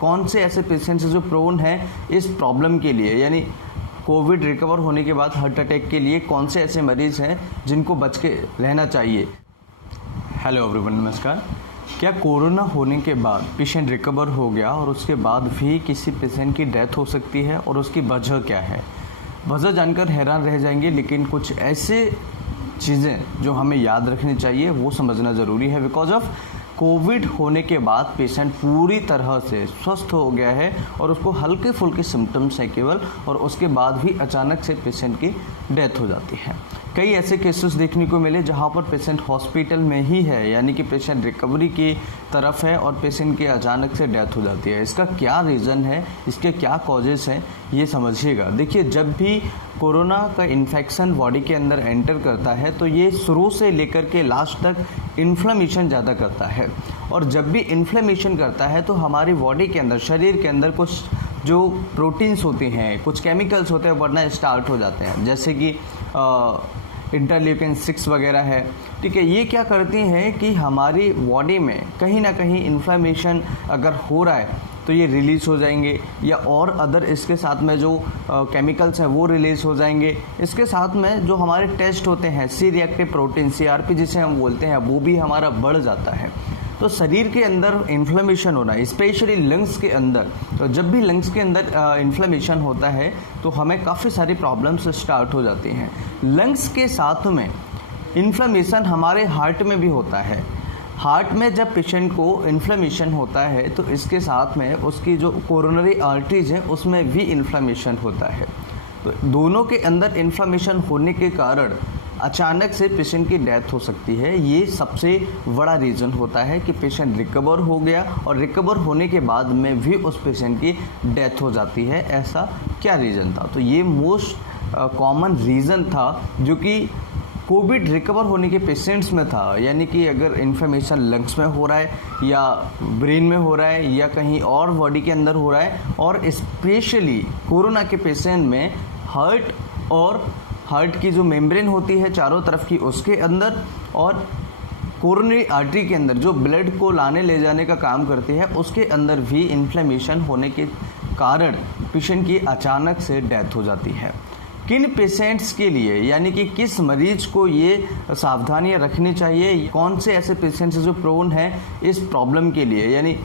कौन से ऐसे पेशेंट्स हैं जो प्रोन हैं इस प्रॉब्लम के लिए, यानी कोविड रिकवर होने के बाद हार्ट अटैक के लिए कौन से ऐसे मरीज़ हैं जिनको बच के रहना चाहिए। हेलो एवरीवन, नमस्कार। क्या कोरोना होने के बाद पेशेंट रिकवर हो गया और उसके बाद भी किसी पेशेंट की डेथ हो सकती है और उसकी वजह क्या है? वजह जानकर हैरान रह जाएंगे, लेकिन कुछ ऐसे चीज़ें जो हमें याद रखनी चाहिए वो समझना ज़रूरी है। बिकॉज ऑफ कोविड होने के बाद पेशेंट पूरी तरह से स्वस्थ हो गया है और उसको हल्के फुल्के सिम्टम्स हैं केवल, और उसके बाद भी अचानक से पेशेंट की डेथ हो जाती है। कई ऐसे केसेस देखने को मिले जहां पर पेशेंट हॉस्पिटल में ही है, यानी कि पेशेंट रिकवरी की तरफ है और पेशेंट की अचानक से डेथ हो जाती है। इसका क्या रीज़न है, इसके क्या कॉजेस हैं, ये समझिएगा। देखिए, जब भी कोरोना का इन्फेक्शन बॉडी के अंदर एंटर करता है तो ये शुरू से लेकर के लास्ट तक इन्फ्लेमेशन ज़्यादा करता है, और जब भी इन्फ्लेमेशन करता है तो हमारी बॉडी के अंदर, शरीर के अंदर कुछ जो प्रोटीन्स होते हैं, कुछ केमिकल्स होते हैं बढ़ना स्टार्ट हो जाते हैं, जैसे कि इंटरल्यूकिन 6 वगैरह है। ठीक है, ये क्या करती हैं कि हमारी बॉडी में कहीं ना कहीं इन्फ्लेमेशन अगर हो रहा है तो ये रिलीज़ हो जाएंगे, या और अदर इसके साथ में जो केमिकल्स हैं वो रिलीज़ हो जाएंगे। इसके साथ में जो हमारे टेस्ट होते हैं सी रिएक्टिव प्रोटीन, CRP जिसे हम बोलते हैं, वो भी हमारा बढ़ जाता है। तो शरीर के अंदर इन्फ्लेमेशन होना, स्पेशली लंग्स के अंदर, तो जब भी लंग्स के अंदर इन्फ्लेमेशन होता है तो हमें काफ़ी सारी प्रॉब्लम्स स्टार्ट हो जाती हैं। लंग्स के साथ में इन्फ्लेमेशन हमारे हार्ट में भी होता है। हार्ट में जब पेशेंट को इन्फ्लेमेशन होता है तो इसके साथ में उसकी जो कोरोनरी आर्टरीज है उसमें भी इन्फ्लेमेशन होता है। तो दोनों के अंदर इन्फ्लेमेशन होने के कारण अचानक से पेशेंट की डेथ हो सकती है। ये सबसे बड़ा रीज़न होता है कि पेशेंट रिकवर हो गया और रिकवर होने के बाद में भी उस पेशेंट की डेथ हो जाती है। ऐसा क्या रीज़न था? तो ये मोस्ट कॉमन रीज़न था जो कि कोविड रिकवर होने के पेशेंट्स में था, यानी कि अगर इन्फ्लेमेशन लंग्स में हो रहा है या ब्रेन में हो रहा है या कहीं और बॉडी के अंदर हो रहा है, और स्पेशली कोरोना के पेशेंट में हार्ट और हार्ट की जो मेम्ब्रेन होती है चारों तरफ की उसके अंदर, और कोरोनरी आर्टरी के अंदर जो ब्लड को लाने ले जाने का काम करती है उसके अंदर भी इन्फ्लेमेशन होने के कारण पेशेंट की अचानक से डेथ हो जाती है। किन पेशेंट्स के लिए, यानी कि किस मरीज को ये सावधानियां रखनी चाहिए, कौन से ऐसे पेशेंट्स जो प्रोन हैं इस प्रॉब्लम के लिए, यानी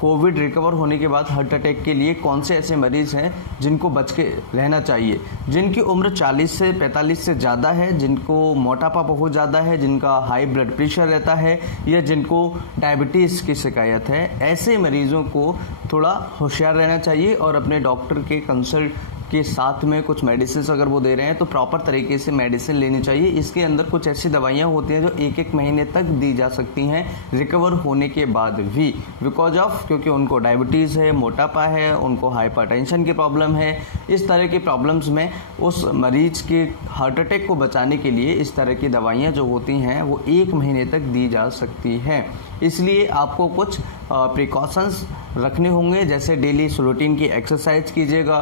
कोविड रिकवर होने के बाद हार्ट अटैक के लिए कौन से ऐसे मरीज़ हैं जिनको बच के रहना चाहिए? जिनकी उम्र 40 से 45 से ज़्यादा है, जिनको मोटापा बहुत ज़्यादा है, जिनका हाई ब्लड प्रेशर रहता है, या जिनको डायबिटीज़ की शिकायत है, ऐसे मरीज़ों को थोड़ा होशियार रहना चाहिए और अपने डॉक्टर के कंसल्ट के साथ में कुछ मेडिसिन अगर वो दे रहे हैं तो प्रॉपर तरीके से मेडिसिन लेनी चाहिए। इसके अंदर कुछ ऐसी दवाइयाँ होती हैं जो 1-1 महीने तक दी जा सकती हैं रिकवर होने के बाद भी, बिकॉज ऑफ क्योंकि उनको डायबिटीज़ है, मोटापा है, उनको हाइपरटेंशन की प्रॉब्लम है। इस तरह की प्रॉब्लम्स में उस मरीज के हार्ट अटैक को बचाने के लिए इस तरह की दवाइयाँ जो होती हैं वो 1 महीने तक दी जा सकती हैं। इसलिए आपको कुछ प्रिकॉशंस रखने होंगे, जैसे डेली रूटीन की एक्सरसाइज कीजिएगा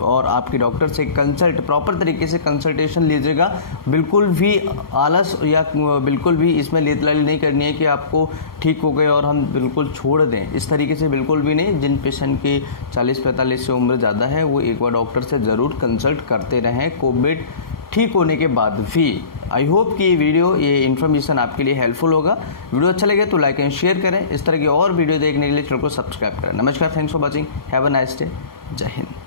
और आपके डॉक्टर से कंसल्ट, प्रॉपर तरीके से कंसल्टेशन लीजिएगा। बिल्कुल भी आलस या बिल्कुल भी इसमें लेतलाली नहीं करनी है कि आपको ठीक हो गए और हम बिल्कुल छोड़ दें, इस तरीके से बिल्कुल भी नहीं। जिन पेशेंट की 40-45 से उम्र ज़्यादा है वो एक बार डॉक्टर से ज़रूर कंसल्ट करते रहें कोविड ठीक होने के बाद भी। आई होप कि ये इन्फॉर्मेशन आपके लिए हेल्पफुल होगा। वीडियो अच्छा लगे तो लाइक एंड शेयर करें। इस तरह की और वीडियो देखने के लिए चैनल को सब्सक्राइब करें। नमस्कार, thanks for watching, have a nice day, जय हिंद।